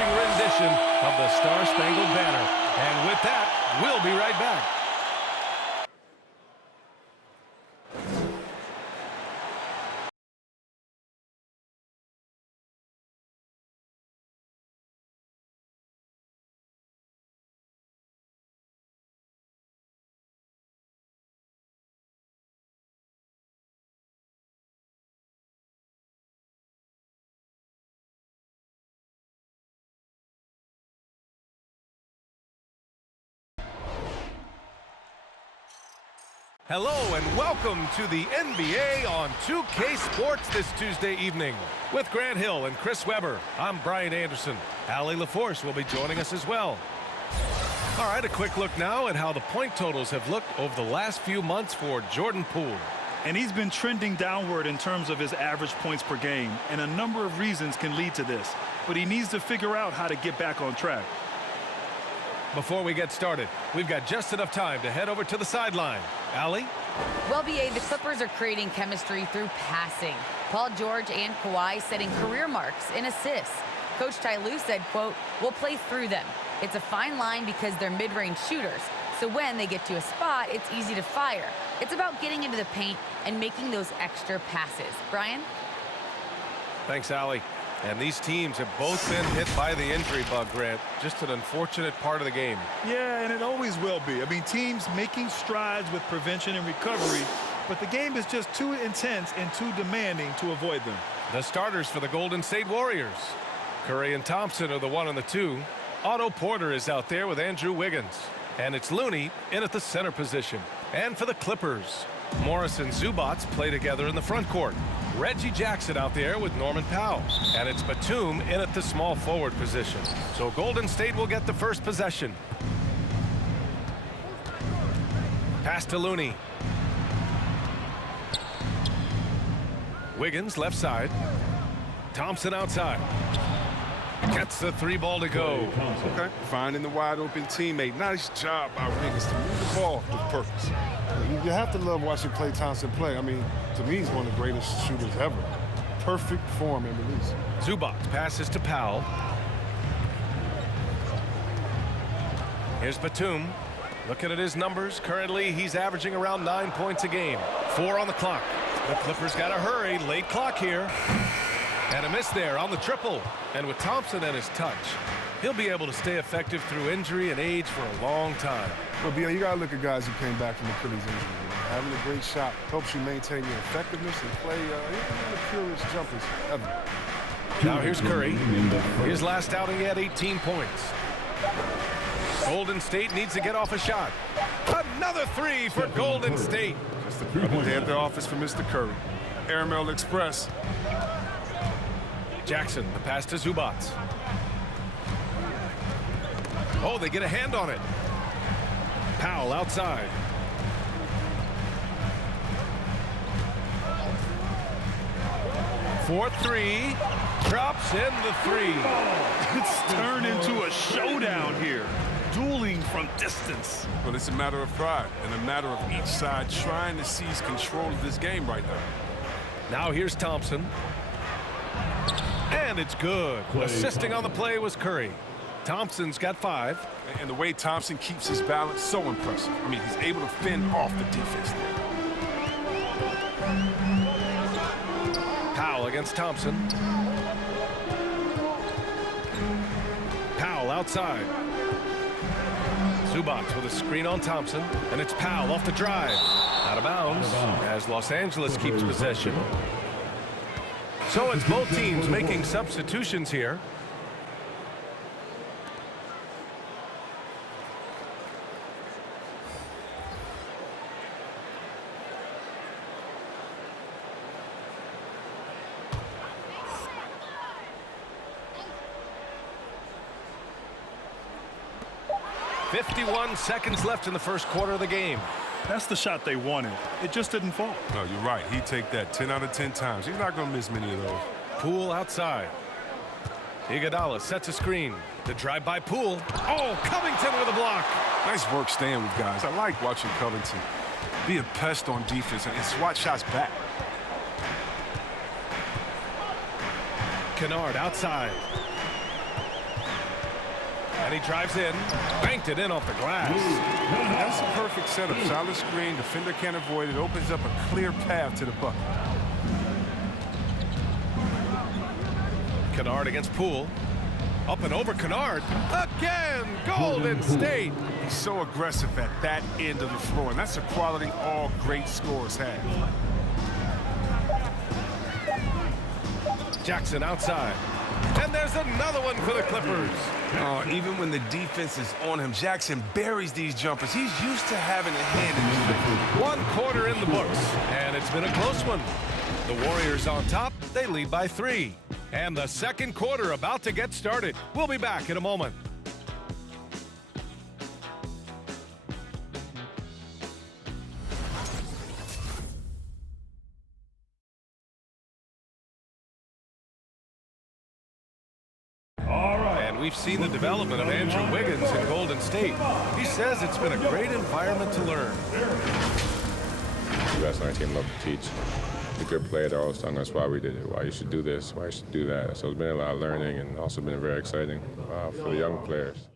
marching rendition of the Star-Spangled Banner. And with that, we'll be right back. Hello and welcome to the NBA on 2K Sports this Tuesday evening. With Grant Hill and Chris Webber, I'm Brian Anderson. Allie LaForce will be joining us as well. All right, a quick look now at how the point totals have looked over the last few months for Jordan Poole. And he's been trending downward in terms of his average points per game, and a number of reasons can lead to this. But he needs to figure out how to get back on track. Before we get started, we've got just enough time to head over to the sideline. Allie? Well, BA, the Clippers are creating chemistry through passing. Paul George and Kawhi setting career marks in assists. Coach Ty Lue said, quote, "We'll play through them. It's a fine line because they're mid-range shooters. So when they get to a spot, it's easy to fire. It's about getting into the paint and making those extra passes." Brian? Thanks, Allie. And these teams have both been hit by the injury bug, Grant. Just an unfortunate part of the game. Yeah, and it always will be. I mean, teams making strides with prevention and recovery, but the game is just too intense and too demanding to avoid them. The starters for the Golden State Warriors. Curry and Thompson are the 1 and the 2. Otto Porter is out there with Andrew Wiggins. And it's Looney in at the center position. And for the Clippers, Morris and Zubac play together in the front court. Reggie Jackson out there with Norman Powell. And it's Batum in at the small forward position. So Golden State will get the first possession. Pass to Looney. Wiggins left side. Thompson outside. Gets the 3 ball to go. Okay, finding the wide open teammate. Nice job by Wiggins to move the ball with purpose. You have to love watching Klay Thompson play. I mean, to me, he's one of the greatest shooters ever. Perfect form and release. Zubac passes to Powell. Here's Batum. Looking at his numbers, currently he's averaging around 9 points a game. 4 on the clock. The Clippers got to hurry. Late clock here. And a miss there on the triple. And with Thompson at his touch, he'll be able to stay effective through injury and age for a long time. But, you got to look at guys who came back from Achilles injury. Having a great shot helps you maintain your effectiveness and play one of the purest jumpers ever. Now here's Curry. His last outing, he had 18 points. Golden State needs to get off a shot. Another 3 for Golden State. Just a day at the office for Mr. Curry. Airmail Express. Jackson, the pass to Zubac. Oh, they get a hand on it. Powell outside. For 3, drops in the 3. It's turned into a showdown here. Dueling from distance. Well, it's a matter of pride and a matter of each side trying to seize control of this game right now. Now here's Thompson. And it's good. Assisting on the play was Curry. Thompson's got 5. And the way Thompson keeps his balance, so impressive. I mean, he's able to fend off the defense there. Powell against Thompson. Powell outside. Zubac with a screen on Thompson. And it's Powell off the drive. Out of bounds as Los Angeles keeps possession. So it's both teams making substitutions here. .51 seconds left in the first quarter of the game. That's the shot they wanted. It just didn't fall. No, you're right. He'd take that 10 out of 10 times. He's not going to miss many of those. Poole outside. Iguodala sets a screen. The drive by Poole. Oh, Covington with a block. Nice work staying with guys. I like watching Covington be a pest on defense and swat shots back. Kennard outside. And he drives in, banked it in off the glass. That's a perfect setup. Solid screen, defender can't avoid it. Opens up a clear path to the bucket. Kennard against Poole. Up and over Kennard. Again, Golden State. He's so aggressive at that end of the floor, and that's a quality all great scorers have. Jackson outside. And there's another one for the Clippers. Even when the defense is on him, Jackson buries these jumpers. He's used to having a hand in his face. 1 quarter in the books, and it's been a close one. The Warriors on top, they lead by 3. And the second quarter about to get started. We'll be back in a moment. And we've seen the development of Andrew Wiggins in Golden State. He says it's been a great environment to learn. The best on our team love to teach. The good player, they're always telling us why we did it, why you should do this, why you should do that. So it's been a lot of learning and also been very exciting for the young players.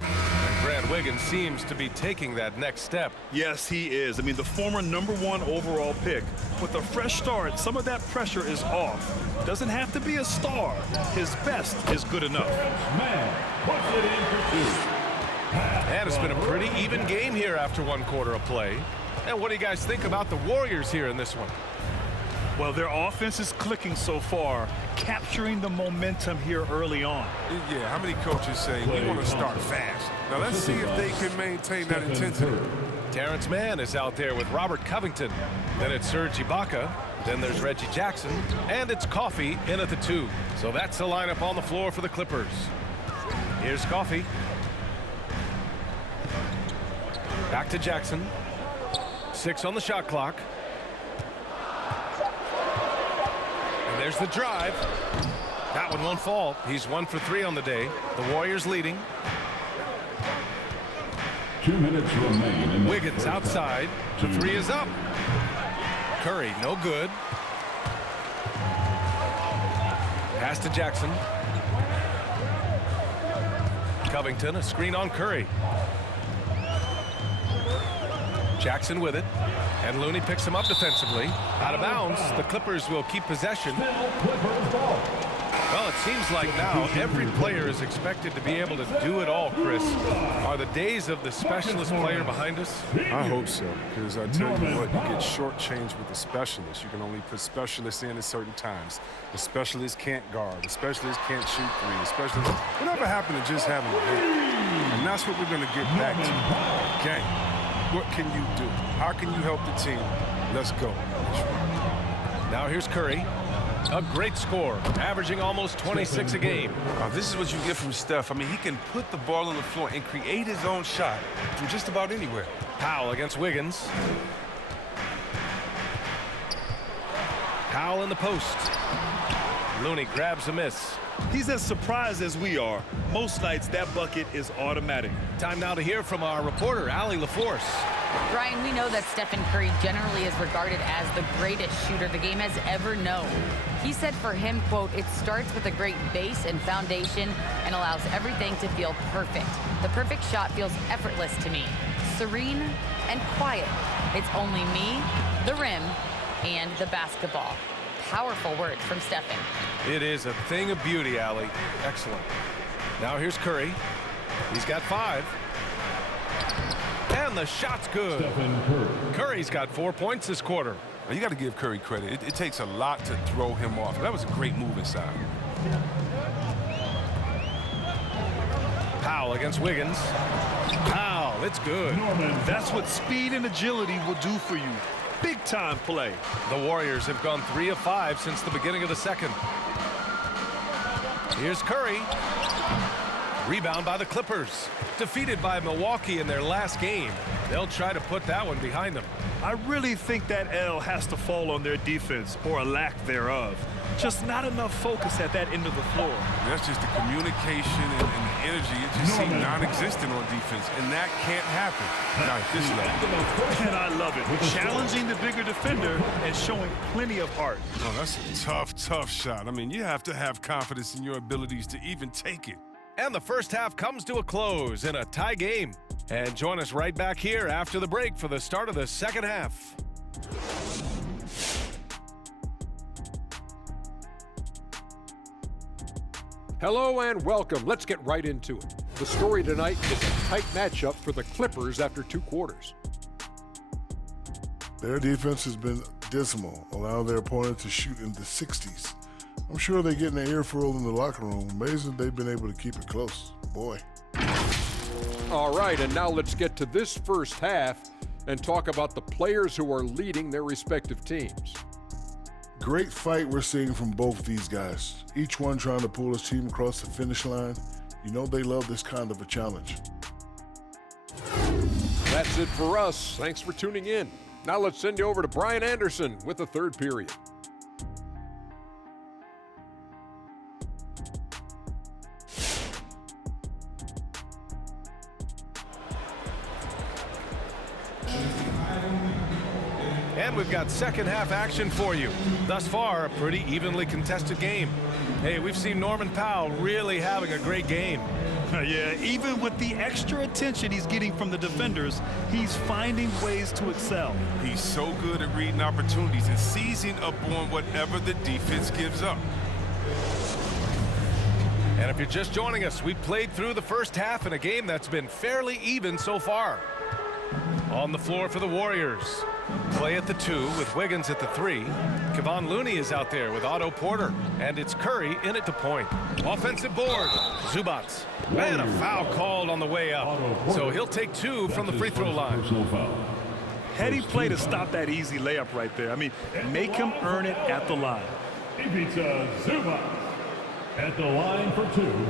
And Grant Wiggins seems to be taking that next step. Yes, he is. I mean, the former #1 overall pick. With a fresh start, some of that pressure is off. Doesn't have to be a star. His best is good enough. And it's been a pretty even game here after 1 quarter of play. And what do you guys think about the Warriors here in this one? Well, their offense is clicking so far, capturing the momentum here early on. Yeah, how many coaches say, we want to start fast? Now, let's see if they can maintain that intensity. Terrence Mann is out there with Robert Covington. Then it's Serge Ibaka. Then there's Reggie Jackson. And it's Coffey in at the 2. So that's the lineup on the floor for the Clippers. Here's Coffey. Back to Jackson. 6 on the shot clock. And there's the drive. That one won't fall. He's 1 for 3 on the day. The Warriors leading. 2 minutes remain. Wiggins outside. The 3 is up. Curry, no good. Pass to Jackson. Covington, a screen on Curry. Jackson with it, and Looney picks him up defensively. Out of bounds, the Clippers will keep possession. Well, it seems like now every player is expected to be able to do it all, Chris. Are the days of the specialist player behind us? I hope so, because I tell you what, you get shortchanged with the specialists. You can only put specialists in at certain times. The specialist can't guard. The specialist can't shoot 3. The specialist, whatever happened to just having a game? And that's what we're going to get back to. Game. What can you do? How can you help the team? Let's go. Now here's Curry. A great score, averaging almost 26 a game. This is what you get from Steph. I mean, he can put the ball on the floor and create his own shot from just about anywhere. Powell against Wiggins. Powell in the post. Looney grabs a miss. He's as surprised as we are. Most nights, that bucket is automatic. Time now to hear from our reporter, Allie LaForce. Brian, we know that Stephen Curry generally is regarded as the greatest shooter the game has ever known. He said for him, quote, it starts with a great base and foundation and allows everything to feel perfect. The perfect shot feels effortless to me, serene and quiet. It's only me, the rim, and the basketball. Powerful words from Stephen. It is a thing of beauty, Allie. Excellent. Now here's Curry. He's got 5. And the shot's good. Curry's got 4 points this quarter. You got to give Curry credit. It takes a lot to throw him off. That was a great move inside. Powell against Wiggins. Powell, it's good. That's what speed and agility will do for you. Big time play. The Warriors have gone 3 of 5 since the beginning of the second. Here's Curry. Rebound by the Clippers. Defeated by Milwaukee in their last game. They'll try to put that one behind them. I really think that L has to fall on their defense, or a lack thereof. Just not enough focus at that end of the floor. That's just the communication and the energy. It just seemed non-existent on defense, and that can't happen. Not at this level. And I love it. Challenging the bigger defender and showing plenty of heart. Oh, that's a tough, tough shot. I mean, you have to have confidence in your abilities to even take it. And the first half comes to a close in a tie game. And join us right back here after the break for the start of the second half. Hello and welcome. Let's get right into it. The story tonight is a tight matchup for the Clippers after 2 quarters. Their defense has been dismal, allowing their opponent to shoot in the 60s. I'm sure they're getting an earful in the locker room. Amazing they've been able to keep it close. Boy. All right, and now let's get to this first half and talk about the players who are leading their respective teams. Great fight we're seeing from both these guys. Each one trying to pull his team across the finish line. You know they love this kind of a challenge. That's it for us. Thanks for tuning in. Now let's send you over to Brian Anderson with the third period. And we've got second half action for you. Thus far, a pretty evenly contested game. Hey, we've seen Norman Powell really having a great game. Yeah, even with the extra attention he's getting from the defenders, he's finding ways to excel. He's so good at reading opportunities and seizing up on whatever the defense gives up. And if you're just joining us, we played through the first half in a game that's been fairly even so far. On the floor for the Warriors, Klay at the 2 with Wiggins at the 3. Kevon Looney is out there with Otto Porter, and it's Curry in at the point. Offensive board, Zubac. And a foul called on the way up. So he'll take 2 from the free throw line. Heady play to stop that easy layup right there. I mean, make him earn it at the line. Ivica Zubac at the line for 2.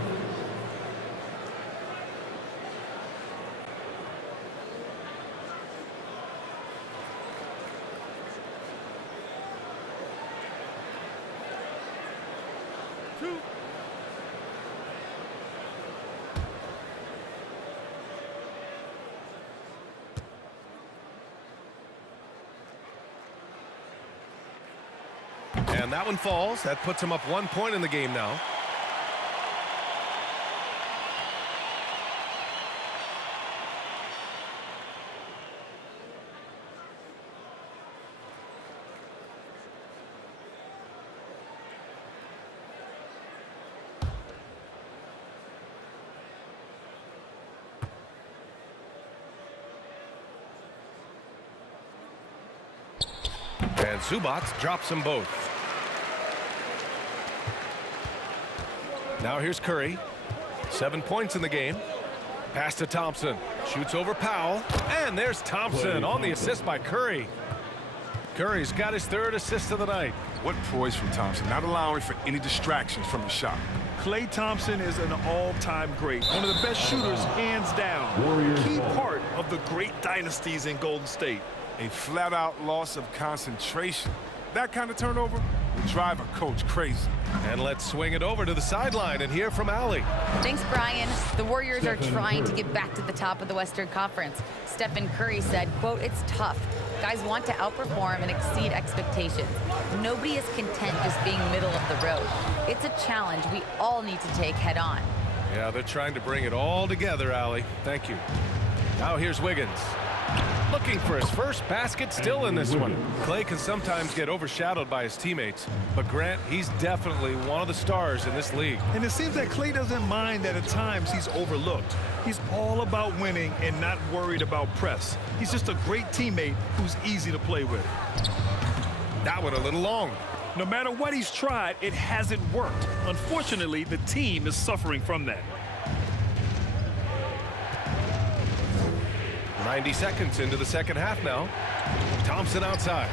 And that one falls. That puts him up 1 point in the game now. And Zubac drops them both. Now here's Curry. 7 points in the game. Pass to Thompson. Shoots over Powell. And there's Thompson on the assist by Curry. Curry's got his 3rd assist of the night. What poise from Thompson, not allowing for any distractions from the shot. Klay Thompson is an all-time great. One of the best shooters, hands down. Warriors Key ball. part of the great dynasties in Golden State. A flat-out loss of concentration. That kind of turnover will drive a coach crazy. And let's swing it over to the sideline and hear from Allie. Thanks, Brian. The Warriors are trying to get back to the top of the Western Conference. Stephen Curry said, quote, "It's tough. Guys want to outperform and exceed expectations. Nobody is content just being middle of the road. It's a challenge we all need to take head on." Yeah, they're trying to bring it all together, Allie. Thank you. Now here's Wiggins. Looking for his first basket still in this one. Klay can sometimes get overshadowed by his teammates, but Grant, he's definitely one of the stars in this league. And it seems that Klay doesn't mind that at times he's overlooked. He's all about winning and not worried about press. He's just a great teammate who's easy to play with. That one a little long. No matter what he's tried, it hasn't worked. Unfortunately, the team is suffering from that. 90 seconds into the second half now. Thompson outside.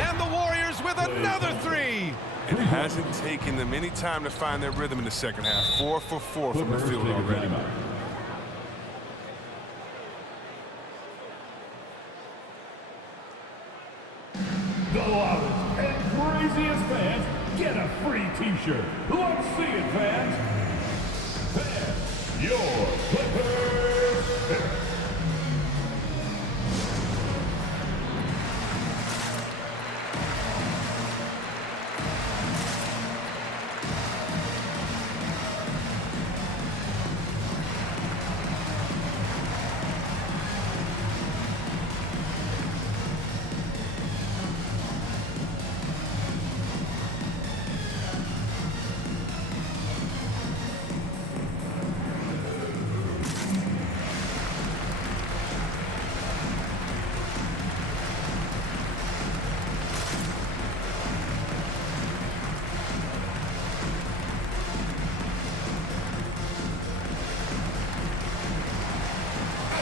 And the Warriors with another 3. It hasn't taken them any time to find their rhythm in the second half. 4 for 4 from the field already. The loudest and craziest fans get a free t-shirt. Let's see it, fans. Fans, your Clippers.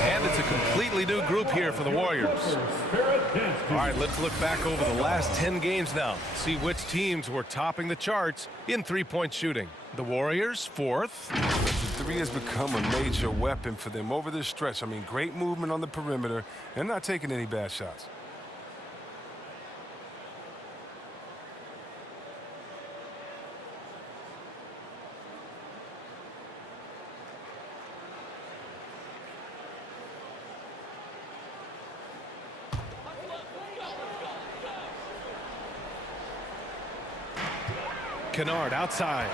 And it's a completely new group here for the Warriors. All right, let's look back over the last 10 games now. See which teams were topping the charts in three-point shooting. The Warriors, 4th. The three has become a major weapon for them over this stretch. I mean, great movement on the perimeter. They're not taking any bad shots. Kennard outside.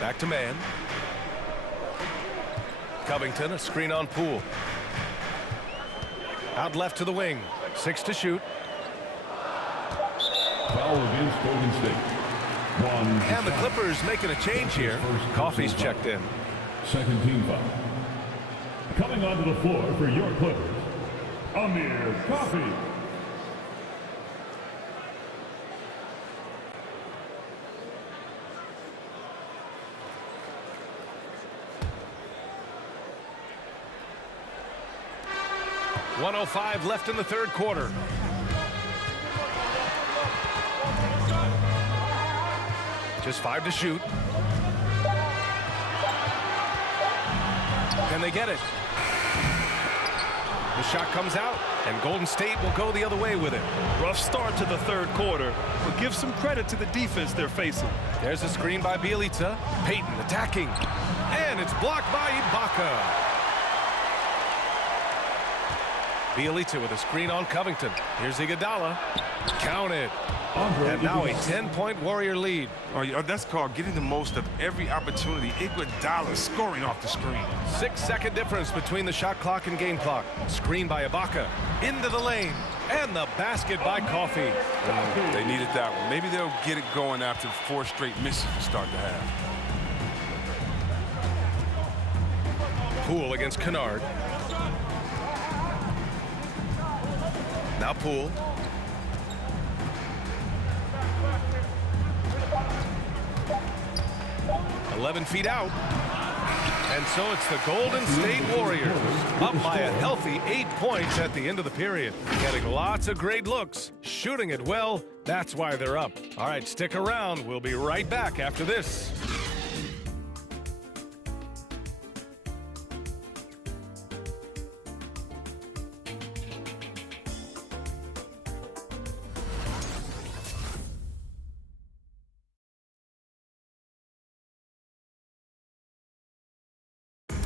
Back to man. Covington, a screen on Poole. Out left to the wing. 6 to shoot. Foul against Golden State. And the Clippers making a change here. Coffey's checked in. Second team foul. Coming onto the floor for your Clippers, Amir Coffey. .105 left in the third quarter. Just 5 to shoot. Can they get it? The shot comes out, and Golden State will go the other way with it. Rough start to the third quarter, but give some credit to the defense they're facing. There's a screen by Bjelica. Payton attacking. And it's blocked by Ibaka. Bjelica with a screen on Covington. Here's Iguodala. Count it. And now a 10-point Warrior lead. Oh, that's called getting the most of every opportunity. Iguodala scoring off the screen. 6-second difference between the shot clock and game clock. Screen by Ibaka. Into the lane. And the basket by Coffey. They needed that one. Maybe they'll get it going after 4 straight misses to start the half. Poole against Kennard. Now Poole. .11 feet out. And so it's the Golden State Warriors up by a healthy 8 points at the end of the period. Getting lots of great looks, shooting it well. That's why they're up. All right, stick around. We'll be right back after this.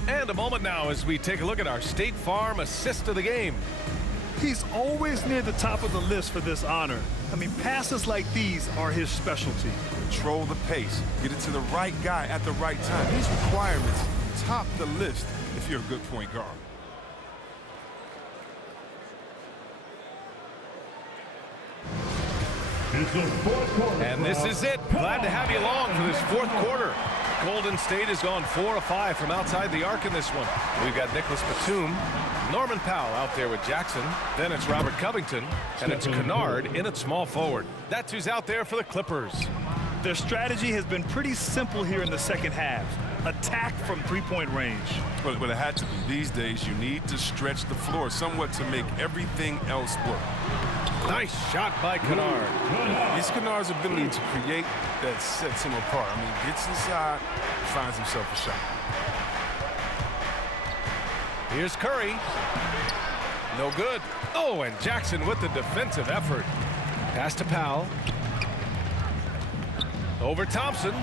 And a moment now as we take a look at our State Farm assist of the game. He's always near the top of the list for this honor. I mean, passes like these are his specialty. Control the pace. Get it to the right guy at the right time. These requirements top the list if you're a good point guard. It's the fourth quarter. And this is it. Glad to have you along for this fourth quarter. Golden State has gone 4 of 5 from outside the arc in this one. We've got Nicholas Batum, Norman Powell out there with Jackson. Then it's Robert Covington, and it's Kennard in at small forward. That's who's out there for the Clippers. Their strategy has been pretty simple here in the second half. Attack from three-point range. But it had to be. These days, you need to stretch the floor somewhat to make everything else work. Nice shot by Kennard. It's Kennard's ability to create that sets him apart. I mean, gets inside, finds himself a shot. Here's Curry. No good. Oh, and Jackson with the defensive effort. Pass to Powell. Over Thompson.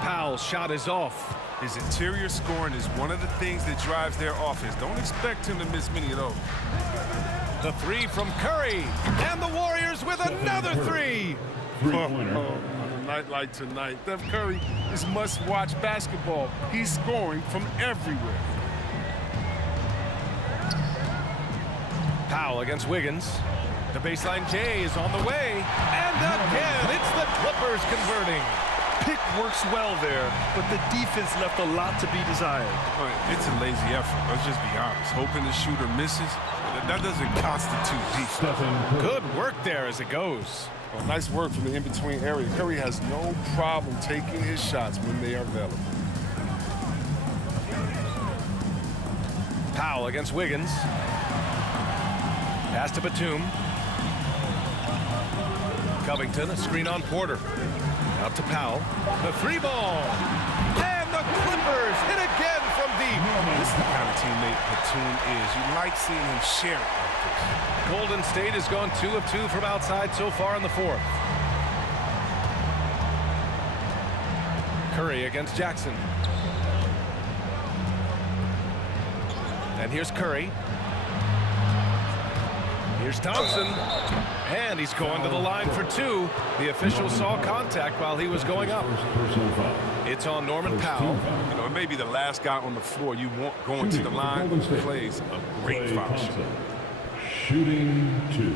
Powell's shot is off. His interior scoring is one of the things that drives their offense. Don't expect him to miss many of those. The three from Curry. And the Warriors with another three. Three-pointer. On a night like tonight, Steph Curry is must-watch basketball. He's scoring from everywhere. Powell against Wiggins. The baseline J is on the way. And again, it's the Clippers converting. Pick works well there, but the defense left a lot to be desired. It's a lazy effort. Let's just be honest. Hoping the shooter misses, that doesn't constitute defense. Good work there as it goes. Well, nice work from the in-between area. Curry has no problem taking his shots when they are available. Powell against Wiggins. Pass to Batum. Covington, a screen on Porter. Out to Powell. The three ball. And the Clippers hit again from deep. This is the kind of teammate Batum is. You like seeing him share it like this. Golden State has gone 2 of 2 from outside so far in the fourth. Curry against Jackson. And here's Curry. Here's Thompson. And he's going to the line for 2. The official saw contact while he was going up. It's on Norman Powell. You know, it may be the last guy on the floor you want going to the line. Plays a great foul shot. Shooting 2.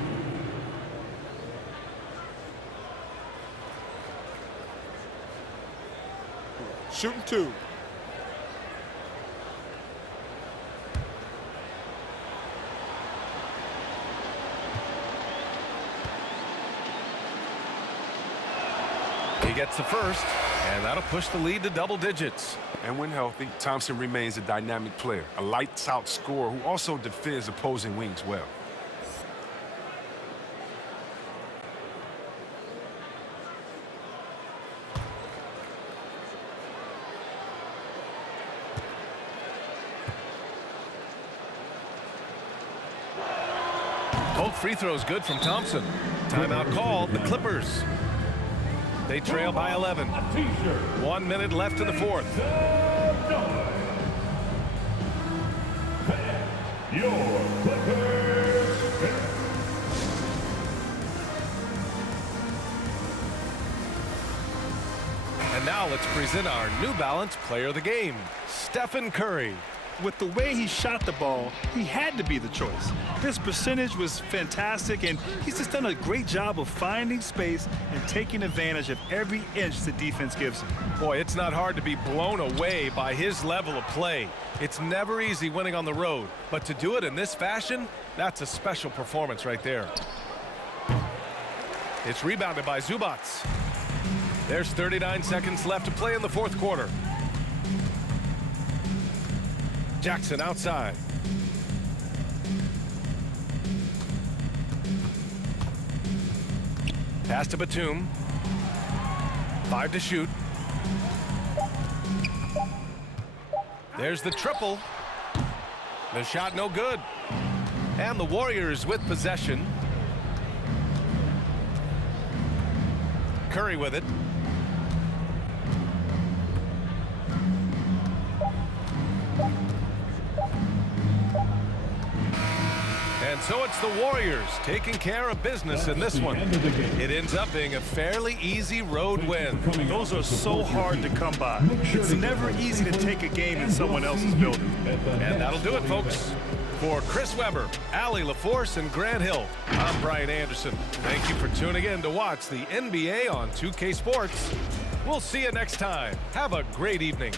Shooting 2. He gets the first, and that'll push the lead to double digits. And when healthy, Thompson remains a dynamic player, a lights-out scorer who also defends opposing wings well. Both free throws good from Thompson. Timeout called, the Clippers. They trail by 11. 1 minute left in the fourth. Your Clippers. And now let's present our New Balance Player of the Game, Stephen Curry. With the way he shot the ball, he had to be the choice. His percentage was fantastic, and he's just done a great job of finding space and taking advantage of every inch the defense gives him. Boy, it's not hard to be blown away by his level of play. It's never easy winning on the road, but to do it in this fashion, that's a special performance right there. It's rebounded by Zubac. There's 39 seconds left to play in the fourth quarter. Jackson outside. Pass to Batum. 5 to shoot. There's the triple. The shot no good. And the Warriors with possession. Curry with it. And so it's the Warriors taking care of business in this one. It ends up being a fairly easy road win. Those are so hard to come by. It's never easy to take a game in someone else's building. And that'll do it, folks. For Chris Webber, Allie LaForce, and Grant Hill, I'm Brian Anderson. Thank you for tuning in to watch the NBA on 2K Sports. We'll see you next time. Have a great evening.